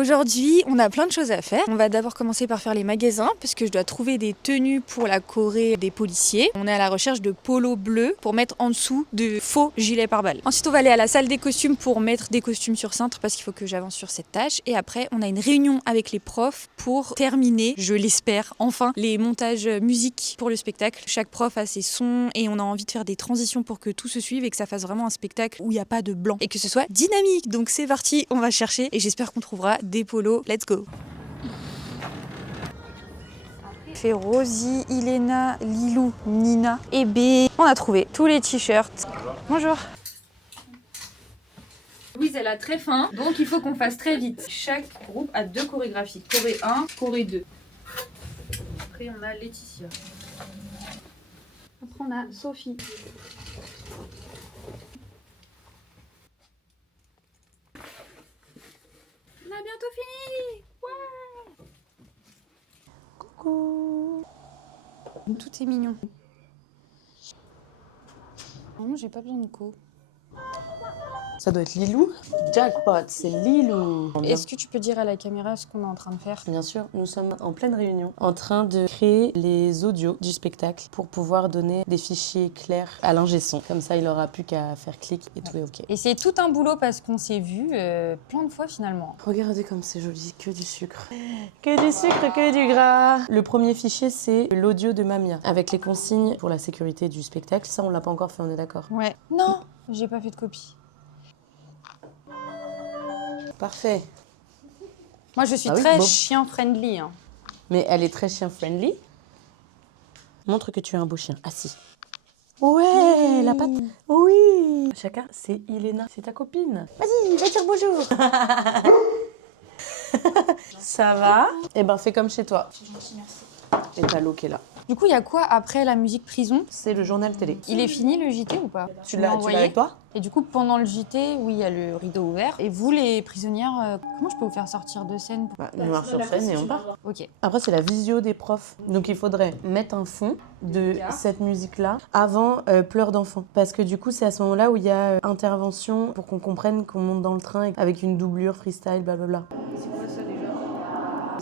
Aujourd'hui, on a plein de choses à faire. On va d'abord commencer par faire les magasins parce que je dois trouver des tenues pour la Corée des policiers. On est à la recherche de polos bleus pour mettre en dessous de faux gilets pare-balles. Ensuite, on va aller à la salle des costumes pour mettre des costumes sur cintre parce qu'il faut que j'avance sur cette tâche. Et après, on a une réunion avec les profs pour terminer, je l'espère, enfin, les montages musique pour le spectacle. Chaque prof a ses sons et on a envie de faire des transitions pour que tout se suive et que ça fasse vraiment un spectacle où il n'y a pas de blanc et que ce soit dynamique. Donc c'est parti, on va chercher et j'espère qu'on trouvera des polos. Let's go. Fait Rosie, Ilena, Lilou, Nina et B. On a trouvé tous les t-shirts. Bonjour. Louise, elle a très faim, donc il faut qu'on fasse très vite. Chaque groupe a 2 chorégraphies. Corée 1, Corée 2. Après, on a Laetitia. Après, on a Sophie. On a bientôt fini. Ouais. Coucou. Tout est mignon. Non, j'ai pas besoin de co. Ça doit être Lilou. Jackpot, c'est Lilou. Est-ce que tu peux dire à la caméra ce qu'on est en train de faire? Bien sûr, nous sommes en pleine réunion, en train de créer les audios du spectacle pour pouvoir donner des fichiers clairs à l'ingé son. Comme ça, il n'aura plus qu'à faire clic et tout est OK. Et c'est tout un boulot parce qu'on s'est vu plein de fois finalement. Regardez comme c'est joli, que du sucre. Que du sucre, que du gras. Le premier fichier, c'est l'audio de Mamia, avec les consignes pour la sécurité du spectacle. Ça, on l'a pas encore fait, on est d'accord? Ouais. Non, j'ai pas fait de copie. Parfait. Moi, je suis Ah oui, très bon. chien-friendly. Hein. Mais elle est très chien-friendly. Montre que tu es un beau chien. Assis. Ouais, la patte. Oui. Chacun, c'est Ilena. C'est ta copine. Vas-y, va dire bonjour. Ça va? Eh ben, fais comme chez toi. C'est gentil, merci. Et t'as l'eau qui est là. Du coup, il y a quoi après la musique prison? C'est le journal télé. Il est fini le JT ou pas? Tu l'as avec toi? Et du coup, pendant le JT, oui, il y a le rideau ouvert. Et vous, les prisonnières, comment je peux vous faire sortir de scène? Noir sur scène et on part. Ok. Après, c'est la visio des profs. Donc, il faudrait mettre un fond de cette musique-là avant Pleurs d'enfant. Parce que du coup, c'est à ce moment-là où il y a intervention pour qu'on comprenne qu'on monte dans le train avec une doublure, freestyle, blablabla. C'est quoi ça déjà?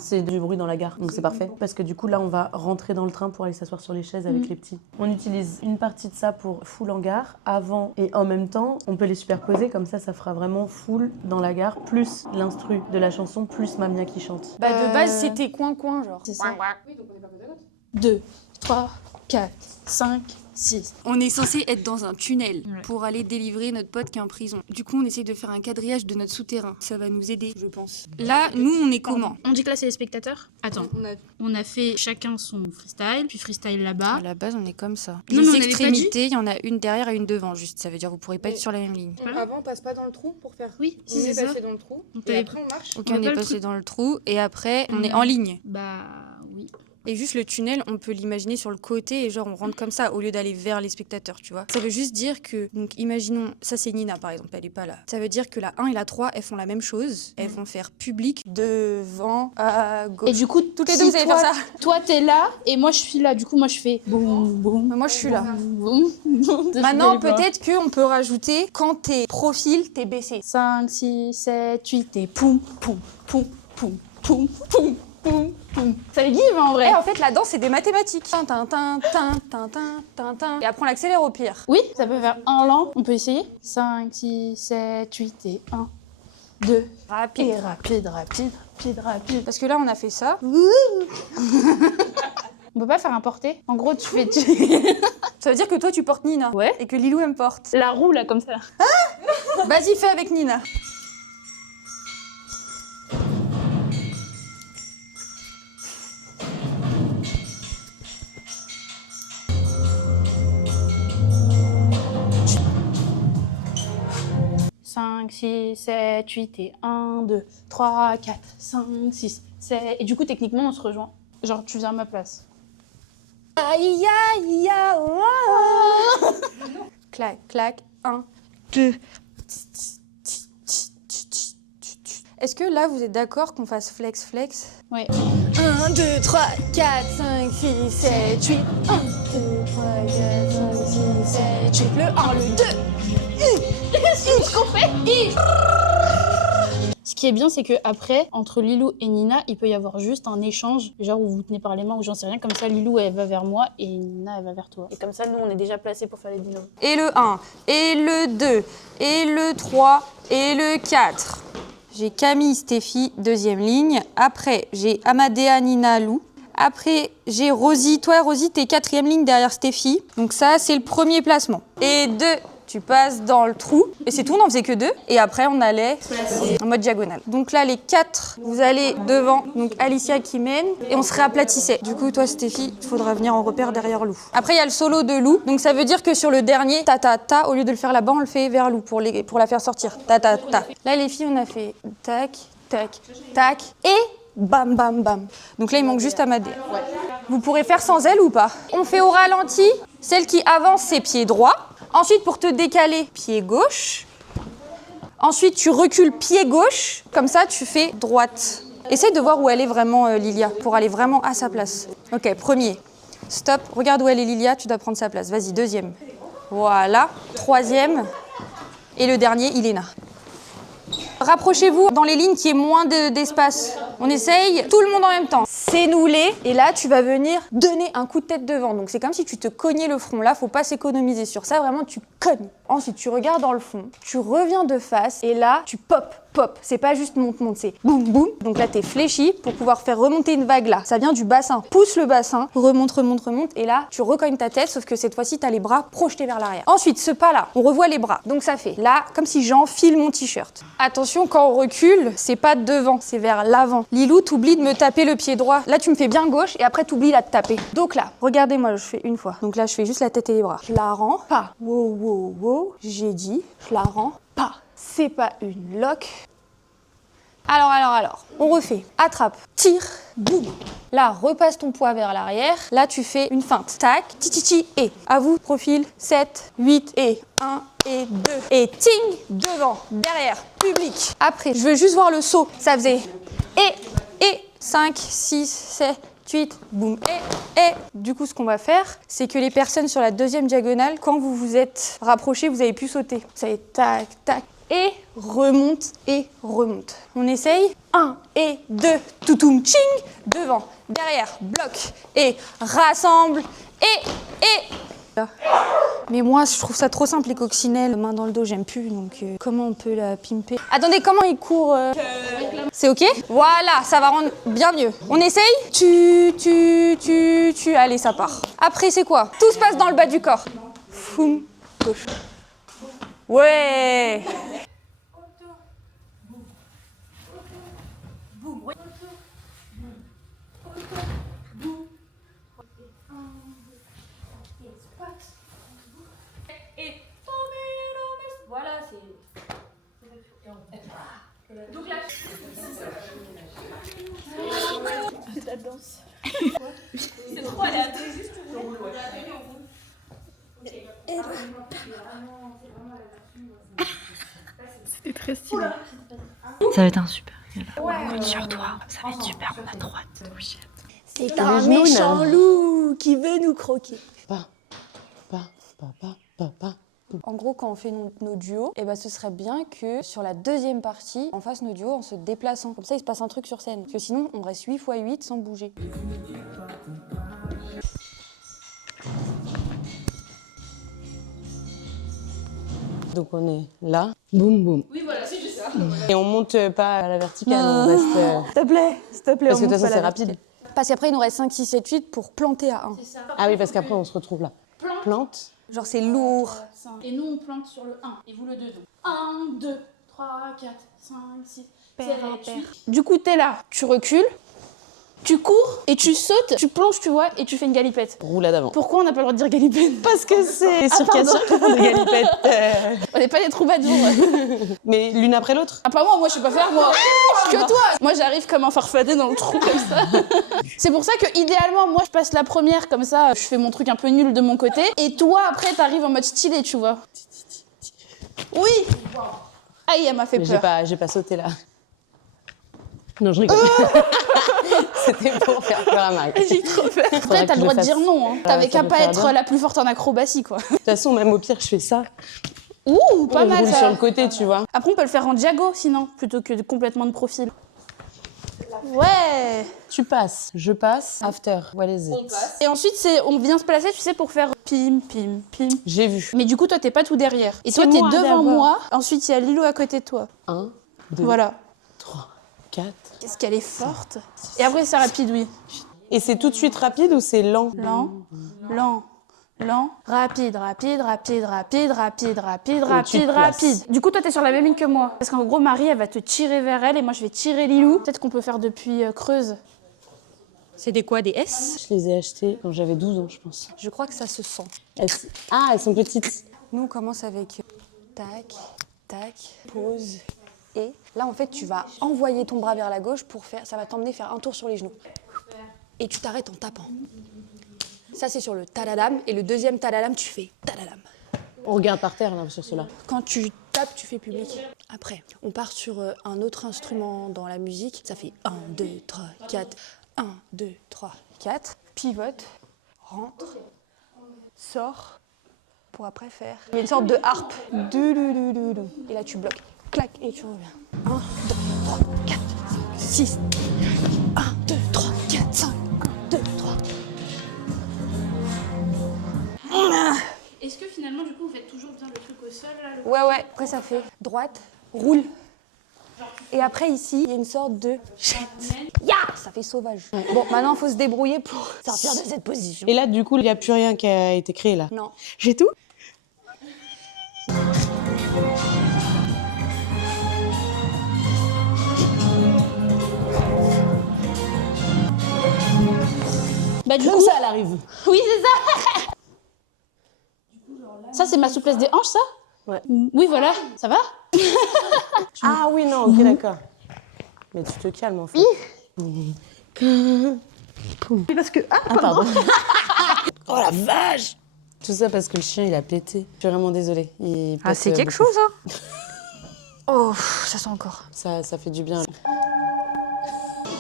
C'est du bruit dans la gare, donc c'est parfait. Parce que du coup, là, on va rentrer dans le train pour aller s'asseoir sur les chaises avec les petits. On utilise une partie de ça pour full en gare, avant et en même temps. On peut les superposer, comme ça fera vraiment full dans la gare, plus l'instru de la chanson, plus Mamia qui chante. Bah, de base, c'était coin-coin, genre. C'est ça. Oui, donc on est pas côte à côte. 2, 3, 4, 5, 6. On est censé être dans un tunnel pour aller délivrer notre pote qui est en prison. Du coup, on essaye de faire un quadrillage de notre souterrain. Ça va nous aider, je pense. Là, nous, on est comment? On dit que là, c'est les spectateurs? Attends, on a fait chacun son freestyle, puis freestyle là-bas. À la base, on est comme ça. Non, mais Les on avait pas extrémités, il y en a une derrière et une devant, juste. Ça veut dire que vous pourrez pas être sur la même ligne. Avant, on passe pas dans le trou pour faire. Oui, On si, est c'est ça. passé dans le trou Donc, et t'avais- après on marche. Ok, On on a est pas le passé truc. dans le trou et après, on est en ligne. Bah oui. Et juste le tunnel, on peut l'imaginer sur le côté et genre on rentre comme ça au lieu d'aller vers les spectateurs, tu vois. Ça veut juste dire que, donc imaginons, ça c'est Nina par exemple, elle est pas là. Ça veut dire que la 1 et la 3, elles font la même chose. Elles vont faire public devant, à gauche. Et du coup, Toutes les si deux, vous allez toi, faire ça. Toi, t'es là et moi, je suis là. Du coup, moi, je fais boum, boum. Mais moi je suis là. Boum, boum. Maintenant, peut-être qu'on peut rajouter quand tes profils, t'es baissé. 5, 6, 7, 8 et poum, poum, poum, poum, poum, poum, poum, poum. Ça les give en vrai. Et en fait, la danse, c'est des mathématiques. Tin, tin, tin, tin, tin, tin, tin, tin. Et après, on l'accélère au pire. Oui, ça peut faire un lent. On peut essayer. 5, 6, 7, 8 et 1, 2. Rapide. Et rapide, rapide, rapide, rapide. Parce que là, on a fait ça. On peut pas faire un porté. En gros, tu fais Ça veut dire que toi, tu portes Nina. Ouais. Et que Lilou, elle me porte. la roue là comme ça. Vas-y, fais avec Nina. « 5, 6, 7, 8 et 1, 2, 3, 4, 5, 6, 7... » Et du coup, techniquement, on se rejoint. Genre, tu viens à ma place. Aïe, aïe, aïe, oh. Clac, clac, 1, 2. Est-ce que là, vous êtes d'accord qu'on fasse flex, flex? Oui. 1, 2, 3, 4, 5, 6, 7, 8. 1, 2, 3, 4, 5, 6, 7, 8. Le 1, le 2. C'est ce qu'on fait. qui est bien, c'est que après, entre Lilou et Nina, il peut y avoir juste un échange, genre où vous tenez par les mains ou j'en sais rien. Comme ça, Lilou, elle va vers moi et Nina, elle va vers toi. Et comme ça, nous, on est déjà placés pour faire les binômes. Et le 1, et le 2, et le 3, et le 4. J'ai Camille, Stéphie, deuxième ligne. Après, j'ai Amadea, Nina, Lou. Après, j'ai Rosie. Toi, Rosie, t'es quatrième ligne derrière Stéphie. Donc ça, c'est le premier placement. Et 2, tu passes dans le trou. Et c'est tout, on n'en faisait que 2. Et après, on allait en mode diagonale. Donc là, les 4, vous allez devant. Donc Alicia qui mène. Et on se réaplatissait. Du coup, toi, Stéphie, il faudra venir en repère derrière Lou. Après, il y a le solo de Lou. Donc ça veut dire que sur le dernier, ta, au lieu de le faire là-bas, on le fait vers Lou pour la faire sortir. Ta. Là, les filles, on a fait tac, tac, tac. Et bam, bam, bam. Donc là, il manque juste Amadea. Vous pourrez faire sans elle ou pas? On fait au ralenti. Celle qui avance, c'est pied droit. Ensuite, pour te décaler, pied gauche. Ensuite, tu recules pied gauche. Comme ça, tu fais droite. Essaye de voir où elle est vraiment, Lilia, pour aller vraiment à sa place. Ok, premier. Stop. Regarde où elle est, Lilia. Tu dois prendre sa place. Vas-y, deuxième. Voilà. Troisième. Et le dernier, Iléna. Rapprochez-vous dans les lignes qui aient moins d'espace. On essaye tout le monde en même temps. C'est noué et là tu vas venir donner un coup de tête devant. Donc c'est comme si tu te cognais le front. Là, faut pas s'économiser sur ça. Vraiment, tu cognes. Ensuite, tu regardes dans le fond. Tu reviens de face et là, tu pop. C'est pas juste monte, c'est boum, boum. Donc là, t'es fléchi pour pouvoir faire remonter une vague là. Ça vient du bassin. Pousse le bassin, remonte. Et là, tu recognes ta tête, sauf que cette fois-ci, t'as les bras projetés vers l'arrière. Ensuite, ce pas là, on revoit les bras. Donc ça fait là, comme si j'enfile mon t-shirt. Attention, quand on recule, c'est pas devant, c'est vers l'avant. Lilou, t'oublies de me taper le pied droit. Là, tu me fais bien gauche et après, t'oublies là de taper. Donc là, regardez-moi, je fais une fois. Donc là, je fais juste la tête et les bras. Je la rends pas. Wow. J'ai dit, je la rends pas. C'est pas une lock. Alors, on refait. Attrape, tire, boum. Là, repasse ton poids vers l'arrière. Là, tu fais une feinte. Tac, ti, et. À vous, profil, 7, 8, et 1, et 2. Et ting, devant, derrière, public. Après, je veux juste voir le saut. Ça faisait et 5, 6, 7, 8, boum, et. Du coup, ce qu'on va faire, c'est que les personnes sur la deuxième diagonale, quand vous vous êtes rapprochés, vous avez pu sauter. Vous savez, tac, et remonte. On essaye. 1 et 2, toutoum, ching, devant, derrière, bloc, et rassemble, et. Mais moi, je trouve ça trop simple, les coccinelles, main dans le dos, j'aime plus, donc comment on peut la pimper? Attendez, comment il court C'est ok? Voilà, ça va rendre bien mieux. On essaye? Tu, allez, ça part. Après, c'est quoi? Tout se passe dans le bas du corps. Foum, gauche. Ouais. Voilà, c'est. Donc là. La danse. C'est trop, elle est appelée juste pour le. C'était très stylé. Ça va être un super. Ouais, sur toi, ça va être super, on a trop hâte. C'est un méchant loup qui veut nous croquer. En gros, quand on fait nos duos, eh ben, ce serait bien que sur la deuxième partie, on fasse nos duos en se déplaçant. Comme ça, il se passe un truc sur scène. Parce que sinon, on reste 8 x 8 sans bouger. Donc on est là, boum boum. Oui, voilà, c'est juste ça. Et on monte pas à la verticale, on reste. S'il te plaît, Parce que de toute façon, c'est rapide. Parce qu'après, il nous reste 5, 6, 7, 8 pour planter à 1. Ah oui, parce qu'après, on se retrouve là. Plante. Genre, c'est lourd. Et nous, on plante sur le 1. Et vous le 2. Donc 1, 2, 3, 4, 5, 6, 7, 8. Du coup, t'es là, tu recules, tu cours et tu sautes, tu plonges, tu vois, et tu fais une galipette. Roulade avant. Pourquoi on n'a pas le droit de dire galipette? Parce que c'est sur pardon. de galipette. On n'est pas des troubadours. Mais l'une après l'autre. Ah, pas moi, je sais pas faire, moi. Que toi. Moi, j'arrive comme un farfadet dans le trou comme ça. C'est pour ça que, idéalement, moi, je passe la première comme ça, je fais mon truc un peu nul de mon côté. Et toi, après, t'arrives en mode stylé, tu vois. Oui. Aïe, elle m'a fait peur. J'ai pas sauté là. Non, je rigole. C'était pour faire peur à Marie. J'ai trop peur. Après, t'as le droit de dire non. Hein. T'avais qu'à pas être la plus forte en acrobatie, quoi. De toute façon, même au pire, je fais ça. Ouh, pas Je mal roule ça. sur le côté, tu vois. Après, on peut le faire en diago sinon, plutôt que complètement de profil. Ouais. Tu passes, je passe, after, what is it? Et ensuite, on vient se placer, tu sais, pour faire pim, pim, pim. J'ai vu. Mais du coup, toi, t'es pas tout derrière. Et toi, C'est t'es moi, devant d'abord. moi. Ensuite, il y a Lilo à côté de toi. 1, 2, Voilà. 3, 4. Qu'est-ce qu'elle est forte. Et après, c'est rapide, oui. Et c'est tout de suite rapide ou c'est lent? Lent, lent, lent, rapide, rapide, rapide, rapide, rapide, rapide, tu te rapide, places. rapide. Du coup, toi, t'es sur la même ligne que moi. Parce qu'en gros, Marie, elle va te tirer vers elle et moi, je vais tirer Lilou. Peut-être qu'on peut faire depuis Creuse. C'est des quoi, des S? Je les ai achetés quand j'avais 12 ans, je pense. Je crois que ça se sent. Ah, elles sont petites. Nous, on commence avec tac, tac, pause. Et là, en fait, tu vas envoyer ton bras vers la gauche pour faire. Ça va t'emmener faire un tour sur les genoux. Et tu t'arrêtes en tapant. Ça, c'est sur le tadadam. Et le deuxième tadadam, tu fais tadadam. On regarde par terre, là, sur cela. Quand tu tapes, tu fais public. Après, on part sur un autre instrument dans la musique. Ça fait 1, 2, 3, 4. 1, 2, 3, 4. Pivote, rentre, sort, pour après faire. Il y a une sorte de harpe. Et là, tu bloques. Clac, et tu reviens. 1, 2, 3, 4, 5, 6. 1, 2, 3, 4, 5. 1, 2, 3. Est-ce que finalement, du coup, vous faites toujours bien le truc au sol, là Ouais. Après, ça fait droite, roule. Et après, ici, il y a une sorte de... Ya, ça fait sauvage. Bon, maintenant, il faut se débrouiller pour sortir de cette position. Et là, du coup, il n'y a plus rien qui a été créé, là. Non. J'ai tout? Bah, du Comme coup... ça, elle arrive. Oui, c'est ça. Ça, c'est ma souplesse des hanches, ça? Ouais. Oui, voilà. Ça va? Ah oui, non, ok, d'accord. Mais tu te calmes, en fait. Parce que... Ah, Pardon. Oh la vache! Tout ça parce que le chien, il a pété. Je suis vraiment désolée. Il pète, c'est quelque beaucoup. chose, hein. Oh, ça sent encore. Ça fait du bien.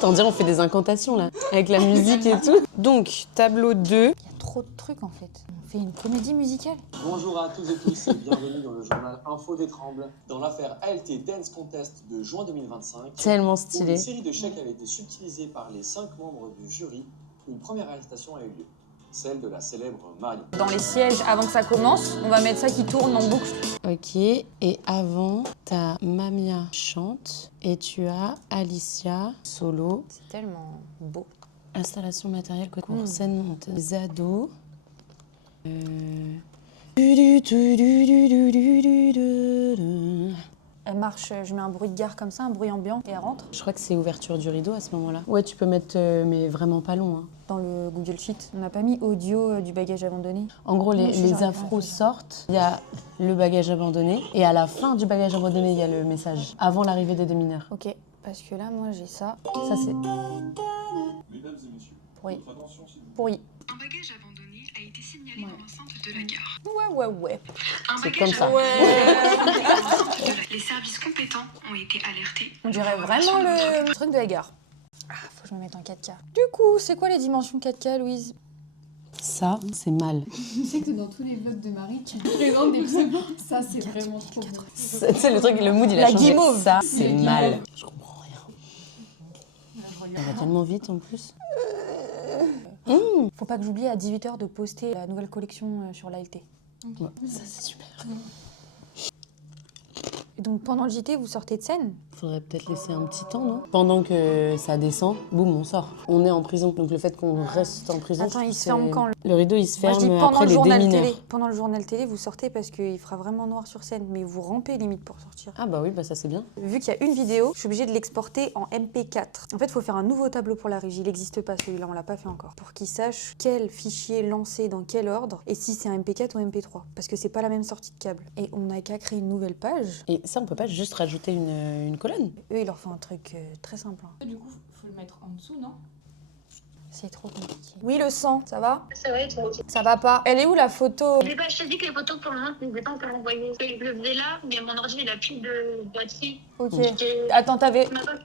T'en dire, on fait des incantations, là, avec la musique et tout. Donc, tableau 2. Il y a trop de trucs, en fait. On fait une comédie musicale. Bonjour à tous et tous et bienvenue dans le journal Info des Trembles. Dans l'affaire ALT Dance Contest de juin 2025, Tellement où stylé. une série de chèques avait été subtilisée par les 5 membres du jury, une première arrestation a eu lieu, celle de la célèbre Marion. Dans les sièges, avant que ça commence, on va mettre ça qui tourne en boucle. Ok, et avant, t'as Mamia chante et tu as Alicia solo. C'est tellement beau. Installation matérielle, concours, scène, montée. Les ados. Elle marche, je mets un bruit de gare comme ça, un bruit ambiant, et elle rentre. Je crois que c'est ouverture du rideau à ce moment-là. Ouais, tu peux mettre, mais vraiment pas long. Hein. Dans le Google Sheet, on n'a pas mis audio du bagage abandonné. En gros, Non, je suis les genre, afros sortent, il y a le bagage abandonné, et à la fin du bagage abandonné, il y a le message, avant l'arrivée des deux mineurs. Ok, parce que là, moi, j'ai ça. Ça, c'est... Mesdames et messieurs, Pourri. votre attention s'il vous plaît. Pourri. Un bagage abandonné a été signalé dans l'enceinte de la gare. Ouais. Un C'est bagage comme ça. abandonné. Les services compétents ont été alertés. On dirait vraiment le truc de la gare. Ah, faut que je me mette en 4K. Du coup, c'est quoi les dimensions 4K, Louise? Ça, c'est mal. Tu sais que dans tous les vlogs de Marie, tu présentes des pseudos. Ça, c'est vraiment trop beau. C'est le truc, le mood, il a La changé. guimauve. Ça, c'est mal. Je comprends rien. Ça va tellement vite, en plus. Faut pas que j'oublie à 18h de poster la nouvelle collection sur l'ALT. Ouais, ça, c'est super. Et donc pendant le JT, vous sortez de scène? Faudrait peut-être laisser un petit temps, non? Pendant que ça descend, boum, on sort. On est en prison. Donc le fait qu'on reste en prison... Attends, il se c'est- ferme quand, Le rideau, il se Moi, ferme je dis pendant après le les journal démineurs. télé. Pendant le journal télé, vous sortez parce qu'il fera vraiment noir sur scène, mais vous rampez limite pour sortir. Ah bah oui, bah ça c'est bien. Vu qu'il y a une vidéo, je suis obligée de l'exporter en MP4. En fait, il faut faire un nouveau tableau pour la régie. Il n'existe pas celui-là, on l'a pas fait encore. Pour qu'ils sachent quel fichier lancer dans quel ordre et si c'est un MP4 ou MP3. Parce que c'est pas la même sortie de câble. Et on n'a qu'à créer une nouvelle page. Et ça, on peut pas juste rajouter une colonne? Eux, ils leur font un truc très simple. Hein. Du coup, faut le mettre en dessous, non? C'est trop compliqué. Oui, le sang, ça va? Ça va et toi aussi? Ça va pas. Elle est où la photo? Je te dis que les photos pour le moment, je ne les ai pas encore envoyées. Je le faisais là, mais mon ordi il a plus de batterie. Ok. Attends,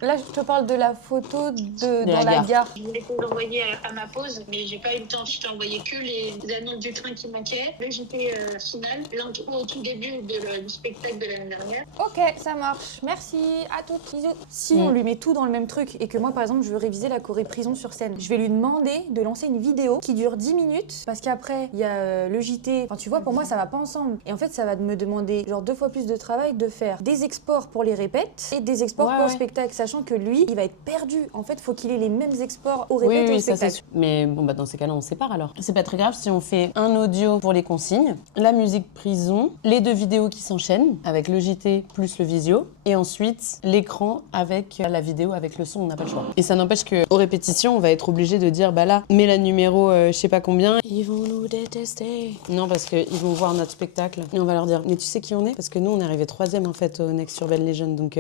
là, je te parle de la photo dans la gare. Je voulais te l'envoyer à ma pause, mais j'ai pas eu le temps. Je t'ai envoyé que les annonces du train qui manquaient. Le JT final, l'intro au tout début du spectacle de l'année dernière. Ok, ça marche. Merci. À toutes. Bisous. Si on lui met tout dans le même truc et que moi, par exemple, je veux réviser la choré prison sur scène, je vais lui demander de lancer une vidéo qui dure 10 minutes parce qu'après, il y a le JT. Enfin, tu vois, pour moi, ça va pas ensemble. Et en fait, ça va me demander genre 2 fois plus de travail de faire des exports pour les répètes et des exports pour le spectacle, sachant que lui, il va être perdu. En fait, faut qu'il ait les mêmes exports au répète et au spectacle. Mais bon, bah dans ces cas-là, on sépare alors. C'est pas très grave si on fait un audio pour les consignes, la musique prison, les 2 vidéos qui s'enchaînent avec le JT plus le visio, et ensuite l'écran avec la vidéo avec le son, on n'a pas le choix. Et ça n'empêche qu'aux répétitions, on va être obligé de dire bah là, mets la numéro je sais pas combien. Ils vont nous détester. Non, parce qu'ils vont voir notre spectacle et on va leur dire mais tu sais qui on est? Parce que nous, on est arrivé 3e en fait au Next Urban Legend, donc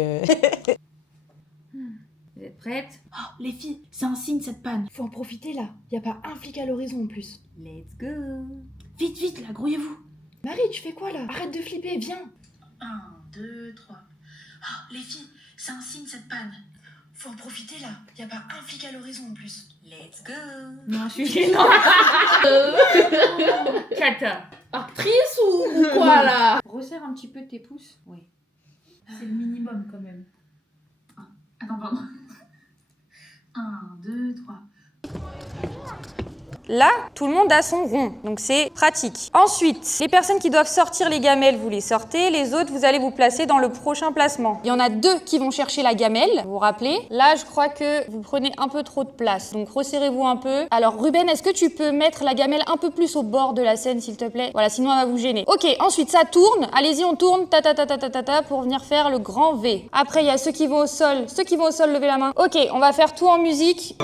Vous êtes prêtes? Oh, les filles, c'est un signe cette panne. Faut en profiter là. Y a pas un flic à l'horizon en plus. Let's go. Vite, vite, là, grouillez-vous. Marie, tu fais quoi là? Arrête de flipper, viens. 1, 2, 3. Oh, les filles, c'est un signe cette panne. Faut en profiter là. Y a pas un flic à l'horizon en plus. Let's go. Non, je suis non. Kata, actrice ou quoi là? Resserre un petit peu tes pouces. Oui. C'est le minimum quand même. Attends, pardon. 1, 2, 3. Là, tout le monde a son rond, donc c'est pratique. Ensuite, les personnes qui doivent sortir les gamelles, vous les sortez. Les autres, vous allez vous placer dans le prochain placement. Il y en a 2 qui vont chercher la gamelle, vous vous rappelez. Là, je crois que vous prenez un peu trop de place, donc resserrez-vous un peu. Alors, Ruben, est-ce que tu peux mettre la gamelle un peu plus au bord de la scène, s'il te plaît? Voilà, sinon elle va vous gêner. Ok, ensuite, ça tourne. Allez-y, on tourne, pour venir faire le grand V. Après, il y a ceux qui vont au sol. Ceux qui vont au sol, levez la main. Ok, on va faire tout en musique.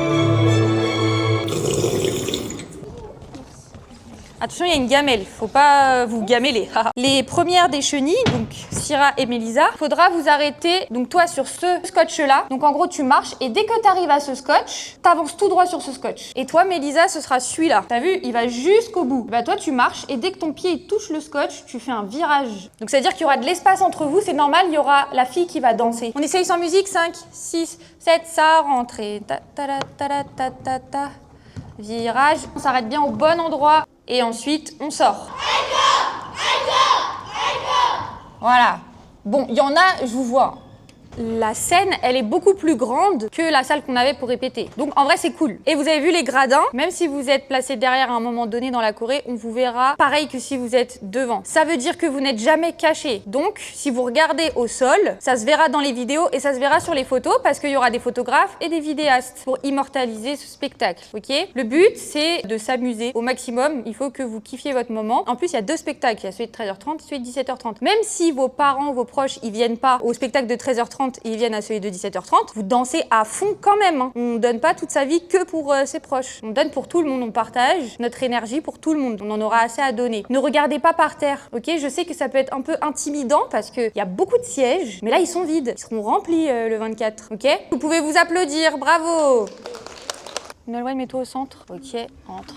Attention, il y a une gamelle, faut pas vous gameler. Les premières des chenilles, donc Syrah et Mélisa, faudra vous arrêter, donc toi sur ce scotch-là. Donc en gros, tu marches et dès que tu arrives à ce scotch, t'avances tout droit sur ce scotch. Et toi, Mélisa, ce sera celui-là. T'as vu, il va jusqu'au bout. Bah toi, tu marches et dès que ton pied touche le scotch, tu fais un virage. Donc ça veut dire qu'il y aura de l'espace entre vous, c'est normal, il y aura la fille qui va danser. On essaye sans musique, 5, 6, 7, ça rentre. Ta. Virage, on s'arrête bien au bon endroit. Et ensuite, on sort. Voilà. Bon, il y en a, je vous vois. La scène, elle est beaucoup plus grande que la salle qu'on avait pour répéter. Donc en vrai, c'est cool. Et vous avez vu les gradins, même si vous êtes placé derrière à un moment donné dans la choré, on vous verra pareil que si vous êtes devant. Ça veut dire que vous n'êtes jamais caché. Donc, si vous regardez au sol, ça se verra dans les vidéos et ça se verra sur les photos parce qu'il y aura des photographes et des vidéastes pour immortaliser ce spectacle. Ok? Le but, c'est de s'amuser au maximum. Il faut que vous kiffiez votre moment. En plus, il y a 2 spectacles. Il y a celui de 13h30 et celui de 17h30. Même si vos parents, vos proches, ils viennent pas au spectacle de 13h30 et ils viennent à celui de 17h30, vous dansez à fond quand même. Hein. On donne pas toute sa vie que pour ses proches. On donne pour tout le monde. On partage notre énergie pour tout le monde. On en aura assez à donner. Ne regardez pas par terre. Ok? Je sais que ça peut être un peu intimidant parce qu'il y a beaucoup de sièges, mais là, ils sont vides. Ils seront remplis le 24. Ok? Vous pouvez vous applaudir. Bravo! Nolwenn, mets-toi au centre. Ok, entre.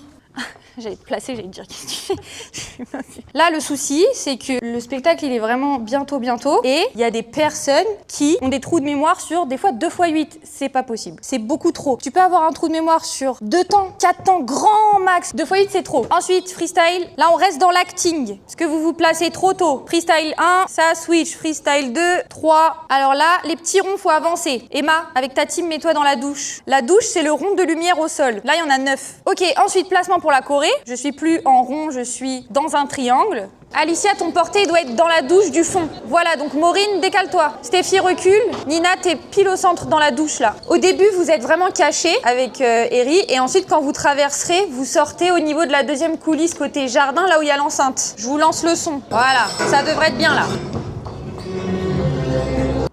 J'allais te placer, j'allais te dire qu'est-ce que tu fais. Là, le souci, c'est que le spectacle, il est vraiment bientôt. Et il y a des personnes qui ont des trous de mémoire sur des fois 2 x 8. C'est pas possible. C'est beaucoup trop. Tu peux avoir un trou de mémoire sur 2 temps, 4 temps, grand max. 2 x 8, c'est trop. Ensuite, freestyle. Là, on reste dans l'acting. Parce que vous vous placez trop tôt. Freestyle 1, ça switch. Freestyle 2, 3. Alors là, les petits ronds, faut avancer. Emma, avec ta team, mets-toi dans la douche. La douche, c'est le rond de lumière au sol. Là, il y en a 9. Ok, ensuite, placement pour la choré. Je suis plus en rond, je suis dans un triangle. Alicia, ton porté doit être dans la douche du fond. Voilà, donc Maureen, décale-toi. Stéphie, recule. Nina, t'es pile au centre dans la douche, là. Au début, vous êtes vraiment cachés avec Eri. Et ensuite, quand vous traverserez, vous sortez au niveau de la 2e coulisse côté jardin, là où il y a l'enceinte. Je vous lance le son. Voilà, ça devrait être bien, là.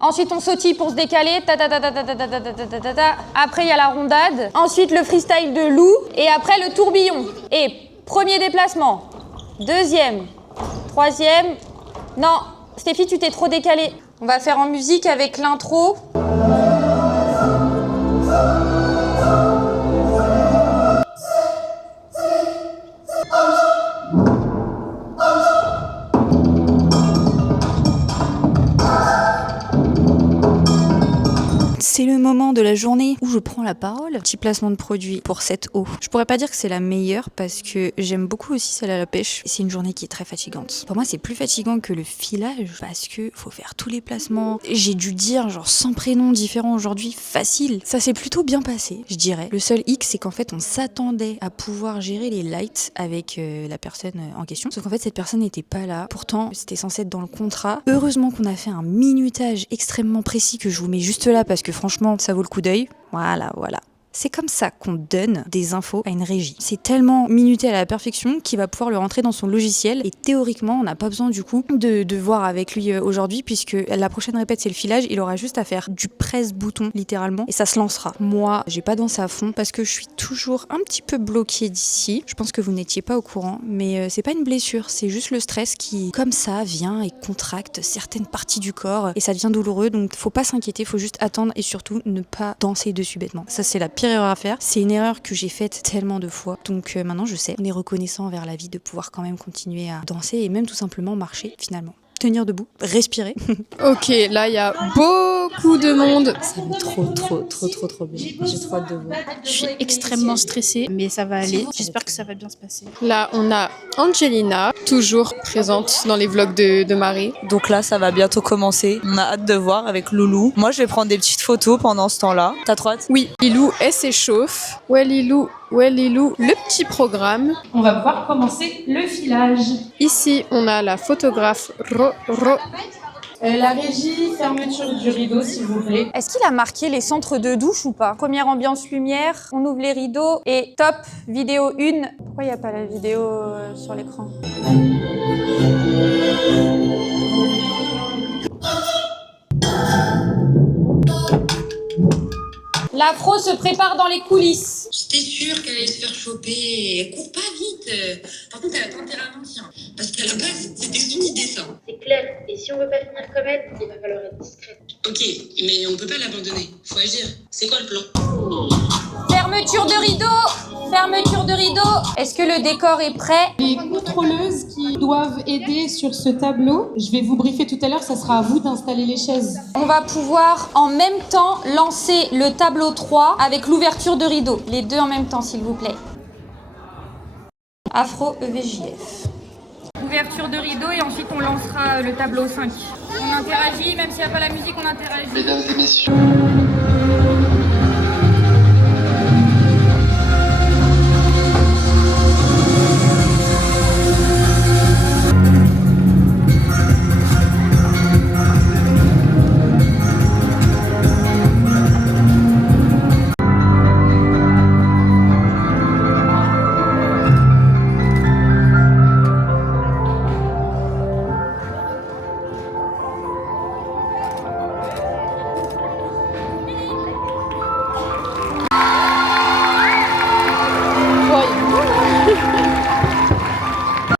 Ensuite, on sautille pour se décaler. Après, il y a la rondade. Ensuite, le freestyle de Lou. Et après, le tourbillon. Et premier déplacement. 2e. 3e. Non, Stéphie, tu t'es trop décalée. On va faire en musique avec l'intro. moment de la journée où je prends la parole. Petit placement de produit pour cette eau. Je pourrais pas dire que c'est la meilleure parce que j'aime beaucoup aussi celle à la pêche. C'est une journée qui est très fatigante. Pour moi, c'est plus fatigant que le filage parce que faut faire tous les placements. J'ai dû dire genre 100 prénoms différents aujourd'hui, facile. Ça s'est plutôt bien passé, je dirais. Le seul hic, c'est qu'en fait, on s'attendait à pouvoir gérer les lights avec la personne en question. Sauf qu'en fait, cette personne n'était pas là. Pourtant, c'était censé être dans le contrat. Heureusement qu'on a fait un minutage extrêmement précis que je vous mets juste là parce que franchement, ça vaut le coup d'œil. Voilà. C'est comme ça qu'on donne des infos à une régie. C'est tellement minuté à la perfection qu'il va pouvoir le rentrer dans son logiciel et théoriquement, on n'a pas besoin du coup de voir avec lui aujourd'hui puisque la prochaine répète c'est le filage, il aura juste à faire du presse-bouton littéralement et ça se lancera. Moi, j'ai pas dansé à fond parce que je suis toujours un petit peu bloquée d'ici. Je pense que vous n'étiez pas au courant, mais c'est pas une blessure, c'est juste le stress qui, comme ça, vient et contracte certaines parties du corps et ça devient douloureux donc faut pas s'inquiéter, faut juste attendre et surtout ne pas danser dessus bêtement. Ça c'est la pire erreur à faire. C'est une erreur que j'ai faite tellement de fois. Donc maintenant je sais, on est reconnaissant envers la vie de pouvoir quand même continuer à danser et même tout simplement marcher finalement. Tenir debout, respirer. Ok, là il y a beaucoup de monde. Ça va trop bien. J'ai trop hâte de voir. Je suis extrêmement stressée, mais ça va aller. J'espère que ça va bien se passer. Là on a Angelina, toujours présente dans les vlogs de Marie. Donc là, ça va bientôt commencer. On a hâte de voir avec Loulou. Moi, je vais prendre des petites photos pendant ce temps-là. T'as trop hâte? Oui, Lilou, elle s'échauffe. Ouais Lilou, le petit programme. On va pouvoir commencer le filage. Ici, on a la photographe Ro. La régie, fermeture du rideau s'il vous plaît. Est-ce qu'il a marqué les centres de douche ou pas? Première ambiance lumière, on ouvre les rideaux et top, vidéo 1. Pourquoi il n'y a pas la vidéo sur l'écran? L'afro se prépare dans les coulisses. J'étais sûre qu'elle allait se faire choper. Elle court pas vite. Par contre, elle a intérêt à mentir. Parce qu'à la base, c'était une idée, ça. C'est clair. Et si on veut pas finir comme elle, il va falloir être discrète. Ok, mais on peut pas l'abandonner. Faut agir. C'est quoi le plan? Fermeture de rideau. Fermeture de rideau. Est-ce que le décor est prêt? Les contrôleuses qui doivent aider sur ce tableau, je vais vous briefer tout à l'heure, ça sera à vous d'installer les chaises. On va pouvoir en même temps lancer le tableau 3 avec l'ouverture de rideau. Les deux en même temps, s'il vous plaît. Afro EVJF. Ouverture de rideau et ensuite on lancera le tableau 5. On interagit, même s'il n'y a pas la musique, on interagit. Mesdames et messieurs.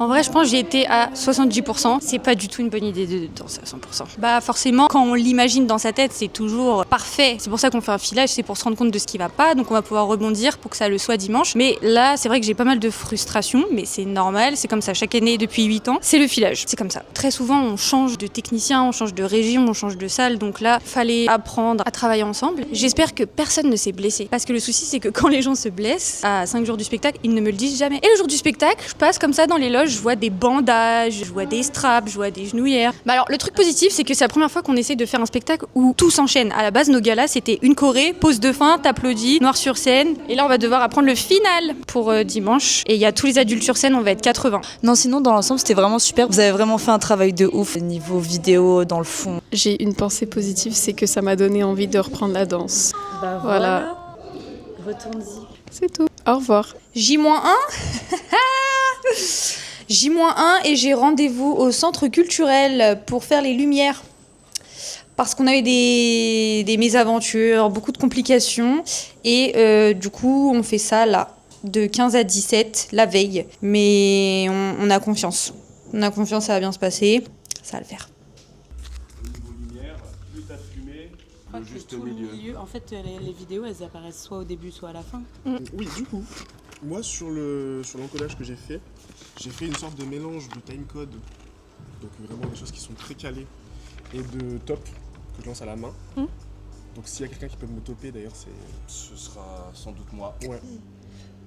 En vrai, je pense que j'ai été à 70%. C'est pas du tout une bonne idée de danser à 100%. Bah forcément, quand on l'imagine dans sa tête, c'est toujours parfait. C'est pour ça qu'on fait un filage, c'est pour se rendre compte de ce qui va pas. Donc on va pouvoir rebondir pour que ça le soit dimanche. Mais là, c'est vrai que j'ai pas mal de frustration, mais c'est normal. C'est comme ça chaque année depuis 8 ans. C'est le filage, c'est comme ça. Très souvent, on change de technicien, on change de région, on change de salle. Donc là, fallait apprendre à travailler ensemble. J'espère que personne ne s'est blessé. Parce que le souci, c'est que quand les gens se blessent, à 5 jours du spectacle, ils ne me le disent jamais. Et le jour du spectacle, je passe comme ça dans les loges, je vois des bandages, je vois des straps, je vois des genouillères. Bah alors, le truc positif, c'est que c'est la première fois qu'on essaie de faire un spectacle où tout s'enchaîne. À la base, nos galas, c'était une choré, pause de fin, t'applaudis, noir sur scène. Et là, on va devoir apprendre le final pour dimanche. Et il y a tous les adultes sur scène, on va être 80. Non, sinon, dans l'ensemble, c'était vraiment super. Vous avez vraiment fait un travail de ouf niveau vidéo, dans le fond. J'ai une pensée positive, c'est que ça m'a donné envie de reprendre la danse. Bah Voilà. Retourne-y. C'est tout. Au revoir. J-1 J-1 et j'ai rendez-vous au centre culturel pour faire les lumières. Parce qu'on a eu des mésaventures, beaucoup de complications. Et du coup, on fait ça là, de 15 à 17, la veille. Mais on a confiance. On a confiance, ça va bien se passer. Ça va le faire. Au niveau lumière, plus t'as de fumée, le juste milieu. En fait, les vidéos, elles apparaissent soit au début, soit à la fin. Oui, du coup, moi sur l'encodage que j'ai fait une sorte de mélange de timecode, donc vraiment des choses qui sont très calées, et de top que je lance à la main. Donc s'il y a quelqu'un qui peut me toper d'ailleurs, Ce sera sans doute moi. Ouais.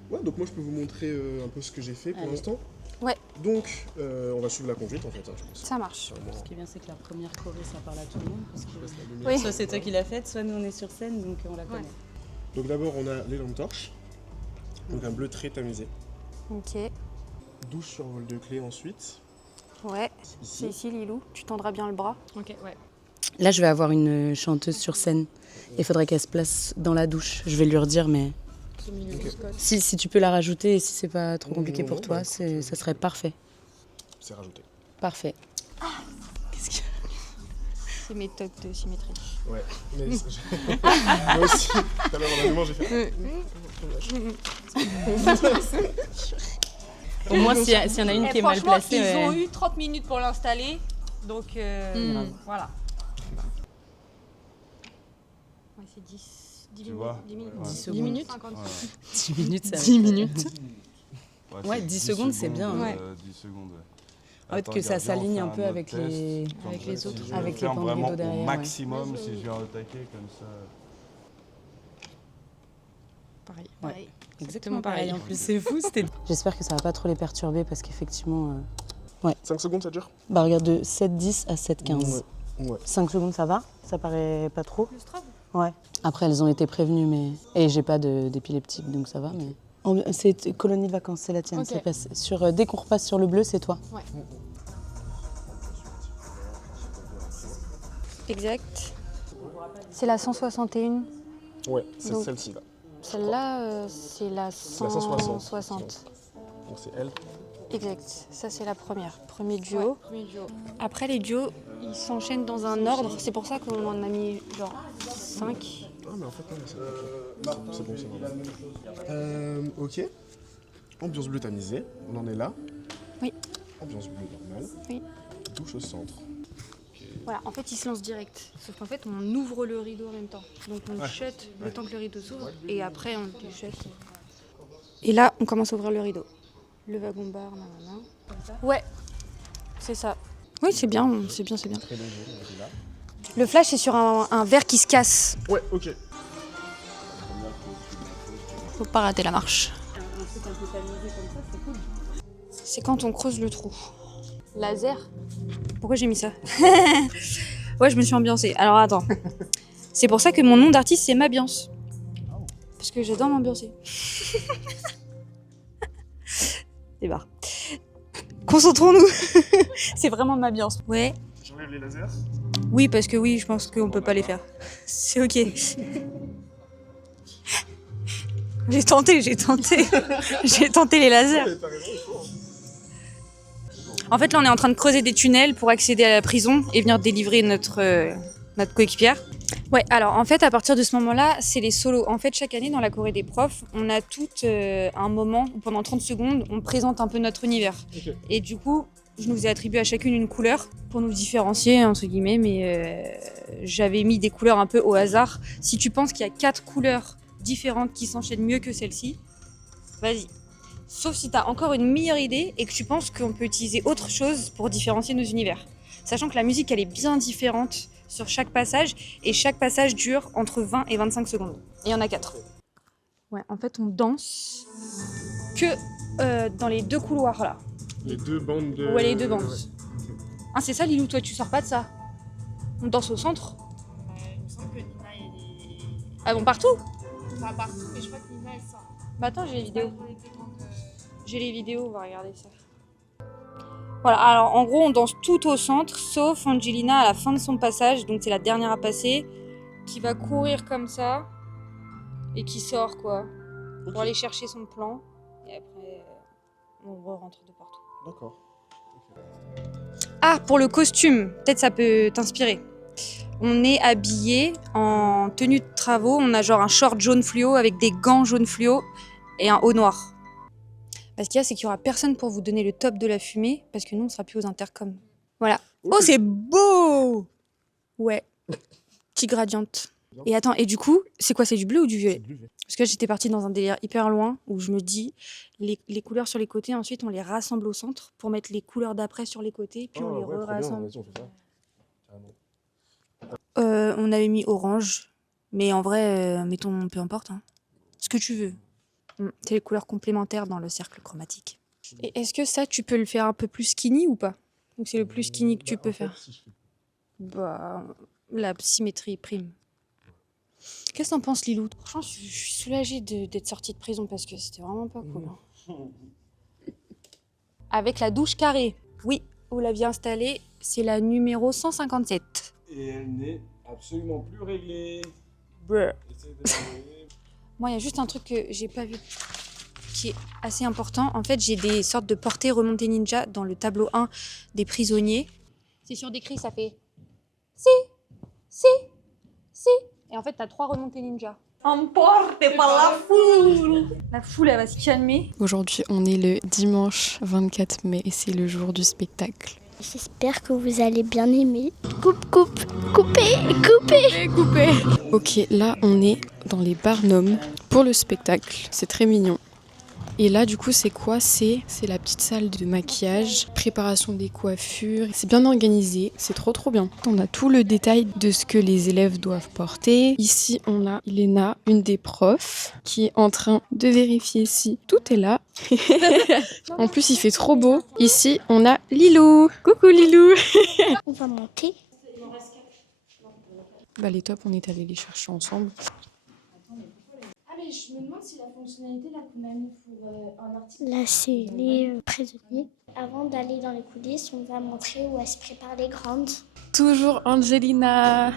Ouais, donc moi je peux vous montrer un peu ce que j'ai fait pour Allez. l'instant. Ouais. Donc on va suivre la conduite en fait. Hein, je pense. Ça marche. Vraiment. Ce qui est bien, c'est que la première choré, ça parle à tout le monde. Parce que Je passe la lumière. Oui. soit c'est toi qui l'as faite, soit nous on est sur scène, donc on la connaît. Donc d'abord on a les lampes torches. Donc un bleu très tamisé. Ok. Douche sur vol de clé ensuite. Ouais. C'est Ici. ici, Lilou. Tu tendras bien le bras. Ok, ouais. Là, je vais avoir une chanteuse sur scène. Il faudrait qu'elle se place dans la douche. Je vais lui redire, mais si tu peux la rajouter et si c'est pas trop compliqué Non, pour non, toi, bah, ça serait parfait. C'est rajouté. Parfait. C'est mes tocs de symétrie. Ouais. Mais moi aussi. Tout à l'heure en allumant, j'ai fait. Au moins, s'il y en a une qui est mal placée. Ils ont ouais. eu 30 minutes pour l'installer. Donc voilà. Ouais, c'est 10 Tu minutes. vois 10 minutes. Ouais. 10 10 minutes 50. Ouais. 10 minutes, ça 10 minutes. Ouais, 10 secondes, c'est bien. Ouais. 10 secondes. En fait, que ça s'aligne un peu avec les... Avec les autres. Avec les pans de vraiment rideau derrière, au ouais. maximum si je viens attaquer comme ça. Pareil. Ouais. Exactement pareil. En plus, c'est fou. J'espère que ça va pas trop les perturber parce qu'effectivement... 5 secondes ça dure. Bah regarde, de 7-10 à 7-15. Ouais. 5 secondes, ça va? Ça paraît pas trop? Le strap. Ouais. Après, elles ont été prévenues, mais... Et j'ai pas d'épileptique, donc ça va, mais... C'est colonie de vacances, c'est la tienne. Ok. C'est passé. Dès qu'on repasse sur le bleu, c'est toi. Exact. C'est la 161. Ouais, c'est Donc, celle-ci là. Celle-là, c'est la C'est la 160. 160. Donc c'est elle. Exact. Ça, c'est la première. Premier duo. Premier duo. Après, les duos, ils s'enchaînent dans un ordre. C'est pour ça qu'on en a mis genre 5. Ah mais en fait non, mais c'est bon, c'est bon. Ok. Ambiance bleue tamisée, on en est là. Oui. Ambiance bleue normale. Oui. Douche au centre. Voilà, en fait, ils se lancent direct. Sauf qu'en fait, on ouvre le rideau en même temps. Donc on shut le temps que le rideau s'ouvre et après on déchute. Et là, on commence à ouvrir le rideau. Le wagon bar, nanana. Comme ça. Ouais, c'est ça. Oui, c'est bien, c'est bien, c'est bien. Très léger, on est là. Le flash, c'est sur un verre qui se casse. Ouais, ok. Faut pas rater la marche. C'est quand on creuse le trou. Laser. Pourquoi j'ai mis ça? Ouais, je me suis ambiancée. Alors attends. C'est pour ça que mon nom d'artiste, c'est Mabiance. Parce que j'adore m'ambiancer. C'est barre. Concentrons-nous. C'est vraiment Mabiance. Ouais. J'enlève les lasers. Oui, parce que oui, je pense qu'on peut pas les faire. C'est ok. J'ai tenté. J'ai tenté les lasers. Ouais, t'as raison, il faut, hein. En fait, là, on est en train de creuser des tunnels pour accéder à la prison et venir délivrer notre coéquipière. Ouais, alors en fait, à partir de ce moment-là, c'est les solos. En fait, chaque année, dans la Corée des profs, on a tout un moment où pendant 30 secondes, on présente un peu notre univers. Ok. Et du coup, je nous ai attribué à chacune une couleur pour nous différencier, entre guillemets, mais j'avais mis des couleurs un peu au hasard. Si tu penses qu'il y a 4 couleurs différentes qui s'enchaînent mieux que celle-ci, vas-y. Sauf si tu as encore une meilleure idée et que tu penses qu'on peut utiliser autre chose pour différencier nos univers. Sachant que la musique, elle est bien différente sur chaque passage et chaque passage dure entre 20 et 25 secondes. Et il y en a 4. Ouais, en fait, on danse que dans les 2 couloirs là. Les 2 bandes de. Ouais, les 2 bandes. Ouais. Ah, c'est ça, Lilou, toi, tu sors pas de ça? On danse au centre? Il me semble que Nina, elle est. Ah bon, partout? Pas partout, mais je crois que Nina, elle sort. Bah attends, j'ai les vidéos. Dans les deux bandes, J'ai les vidéos, on va regarder ça. Voilà, alors en gros, on danse tout au centre, sauf Angelina à la fin de son passage, donc c'est la dernière à passer, qui va courir comme ça et qui sort quoi, pour aller chercher son plan. Et après, on re-rentre de partout. D'accord. Ah, pour le costume, peut-être ça peut t'inspirer. On est habillé en tenue de travaux, on a genre un short jaune fluo avec des gants jaune fluo et un haut noir. Ce qu'il y a, c'est qu'il n'y aura personne pour vous donner le top de la fumée, parce que nous, on ne sera plus aux intercoms. Voilà. Ok. Oh, c'est beau! Ouais. Petit gradient. Et attends, et du coup, c'est quoi? C'est du bleu ou du violet? Parce que j'étais partie dans un délire hyper loin, où je me dis, les couleurs sur les côtés, ensuite, on les rassemble au centre, pour mettre les couleurs d'après sur les côtés, puis on les ouais, trop bien, rassemble. vas-y, on fait ça. Carrément. On avait mis orange, Mais en vrai, mettons peu importe. Hein. Ce que tu veux. C'est les couleurs complémentaires dans le cercle chromatique. Et est-ce que ça, tu peux le faire un peu plus skinny ou pas? Ou c'est le plus skinny que tu peux faire? Bah, la symétrie prime. Qu'est-ce que t'en penses, Lilou? Franchement, je suis soulagée d'être sortie de prison parce que c'était vraiment pas cool. Hein. Avec la douche carrée. Oui, vous l'aviez installée, c'est la numéro 157. Et elle n'est absolument plus réglée. Moi, il y a juste un truc que j'ai pas vu qui est assez important. En fait, j'ai des sortes de portées remontées ninja dans le tableau 1 des prisonniers. C'est sur des cris, ça fait si. Et en fait, t'as 3 remontées ninja. Emporté par la foule. La foule, elle va se calmer. Aujourd'hui, on est le dimanche 24 mai et c'est le jour du spectacle. J'espère que vous allez bien aimer. Coupez. Ok, là, on est dans les Barnum pour le spectacle. C'est très mignon. Et là, du coup, c'est quoi? C'est la petite salle de maquillage, préparation des coiffures. C'est bien organisé, c'est trop bien. On a tout le détail de ce que les élèves doivent porter. Ici, on a Elena, une des profs, qui est en train de vérifier si tout est là. En plus, il fait trop beau. Ici, on a Lilou. Coucou Lilou. On va monter. Les tops, on est allés les chercher ensemble. Ah mais je me demande si la fonctionnalité là qu'on a mis pour un article... Là, c'est les prisonniers. Avant d'aller dans les coulisses, on va montrer où elles se préparent les grandes. Toujours Angelina.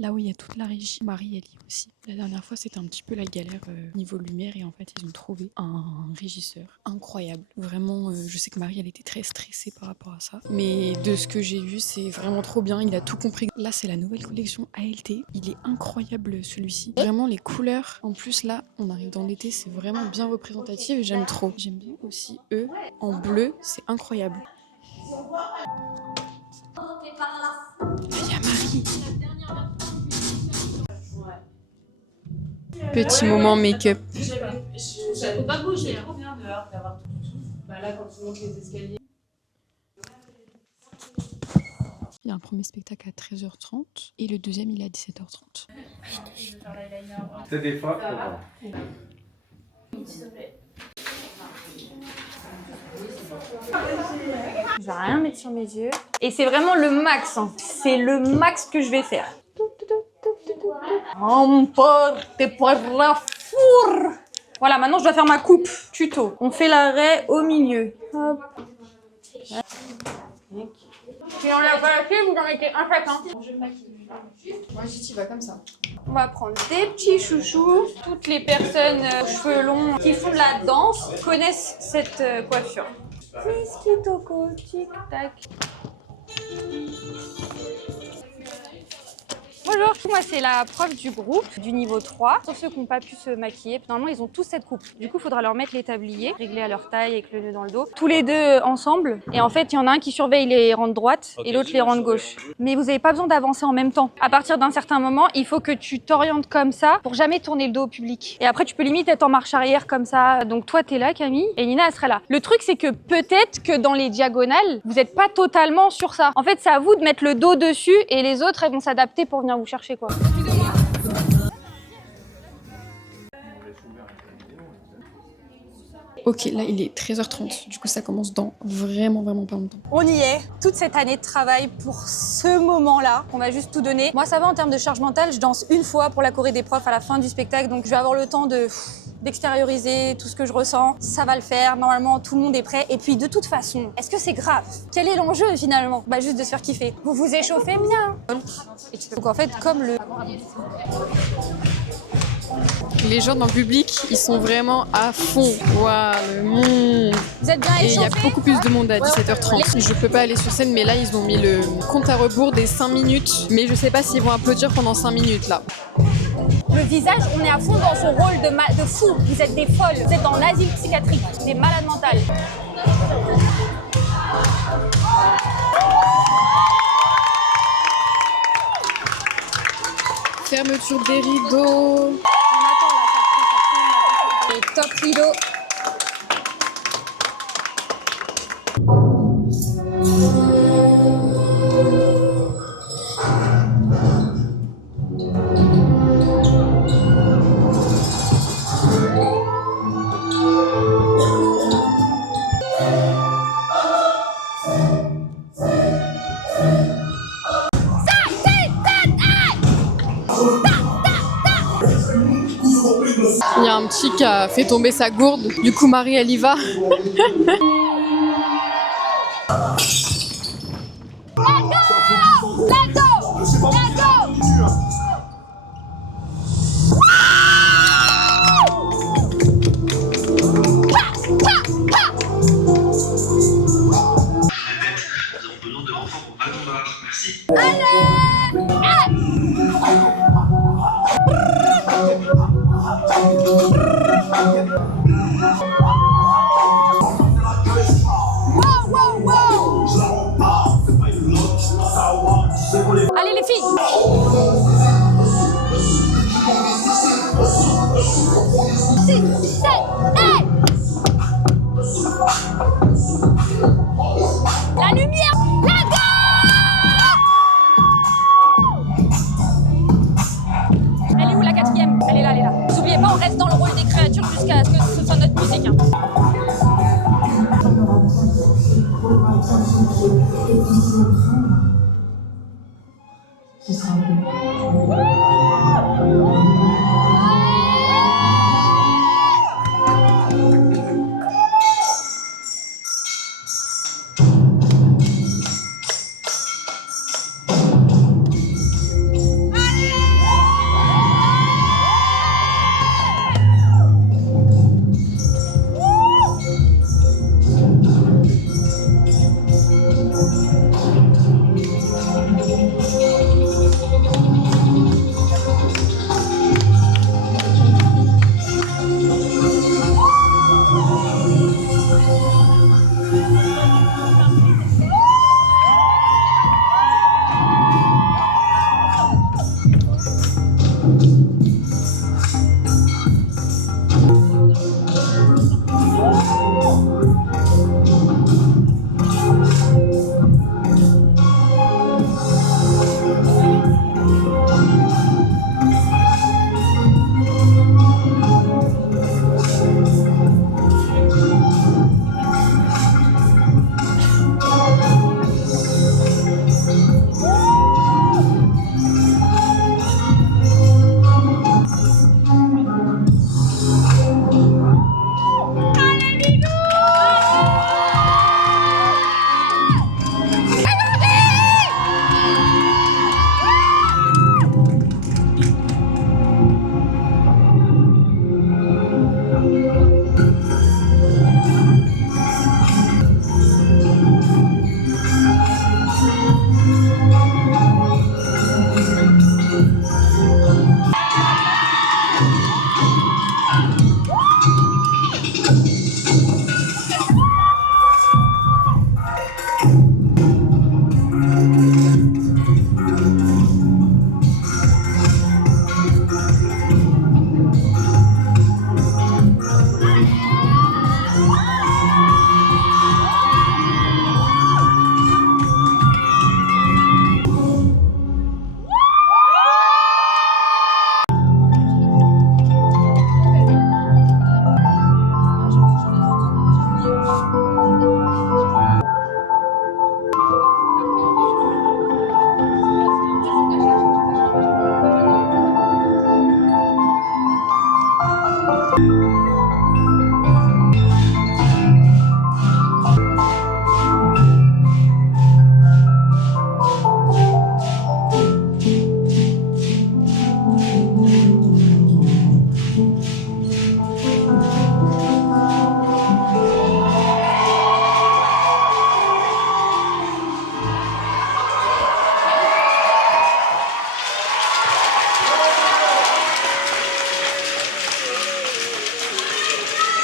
Là où il y a toute la régie, Marie elle y est aussi. La dernière fois c'était un petit peu la galère niveau lumière et en fait ils ont trouvé un régisseur incroyable. Vraiment, je sais que Marie elle était très stressée par rapport à ça. Mais de ce que j'ai vu c'est vraiment trop bien, il a tout compris. Là c'est la nouvelle collection ALT, il est incroyable celui-ci. Vraiment les couleurs, en plus là on arrive dans l'été, c'est vraiment bien représentatif, j'aime trop. J'aime bien aussi eux en bleu, c'est incroyable. Il y a Marie. Petit moment make-up. Faut pas bouger, trop bien dehors d'avoir tout. Là, quand tu montes les escaliers. Il y a un premier spectacle à 13h30 et le deuxième il est à 17h30. C'est des fois. Je vais rien mettre sur mes yeux. Et c'est vraiment le max. Hein. C'est le max que je vais faire. Emporté par la fourre. Voilà, maintenant je dois faire ma coupe. Tuto. On fait l'arrêt au milieu. Hop. Si on l'a pas fait, vous en mettez un chacun. Moi, j'y vais comme ça. On va prendre des petits chouchous. Toutes les personnes cheveux longs qui font de la danse connaissent cette coiffure. Tiski toko, tic tac. Bonjour, moi c'est la prof du groupe du niveau 3. Sauf ceux qui n'ont pas pu se maquiller, normalement ils ont tous cette coupe. Du coup il faudra leur mettre les tabliers, réglés à leur taille avec le nœud dans le dos. Tous les deux ensemble. Et en fait il y en a un qui surveille les rangs de droite et l'autre les rangs de gauche. Mais vous n'avez pas besoin d'avancer en même temps. À partir d'un certain moment, il faut que tu t'orientes comme ça pour jamais tourner le dos au public. Et après tu peux limite être en marche arrière comme ça. Donc toi t'es là Camille et Nina elle serait là. Le truc c'est que peut-être que dans les diagonales, vous n'êtes pas totalement sur ça. En fait c'est à vous de mettre le dos dessus et les autres elles vont s'adapter pour venir vous chercher quoi. Ok, là il est 13h30, du coup ça commence dans vraiment pas longtemps. On y est, toute cette année de travail pour ce moment-là. On va juste tout donner. Moi ça va en termes de charge mentale, je danse une fois pour la choré des profs à la fin du spectacle, donc je vais avoir le temps d'extérioriser tout ce que je ressens. Ça va le faire, normalement tout le monde est prêt. Et puis de toute façon, est-ce que c'est grave? Quel est l'enjeu finalement? Bah juste de se faire kiffer. Vous vous échauffez bien. Donc en fait comme le... Les gens dans le public, ils sont vraiment à fond. Waouh, le monde. Vous êtes bien échauffés? Et il y a beaucoup plus de monde à 17h30. Je peux pas aller sur scène, mais là ils ont mis le compte à rebours des 5 minutes. Mais je sais pas s'ils vont applaudir pendant 5 minutes là. Le visage, on est à fond dans son rôle de fou. Vous êtes des folles, vous êtes dans l'asile psychiatrique, des malades mentales. Fermeture des rideaux. On attend là, ça prie. Top rideau. Il y a un petit qui a fait tomber sa gourde. Du coup, Marie, elle y va. Allez les filles! La lumière! La go! Elle est où la quatrième? Elle est là, elle est là. Vous oubliez pas, on reste dans le rôle des créatures jusqu'à ce que ce soit notre musique. Hein. Ce sera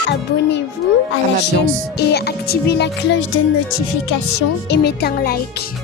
Abonnez-vous à la chaîne et activez la cloche de notification et mettez un like.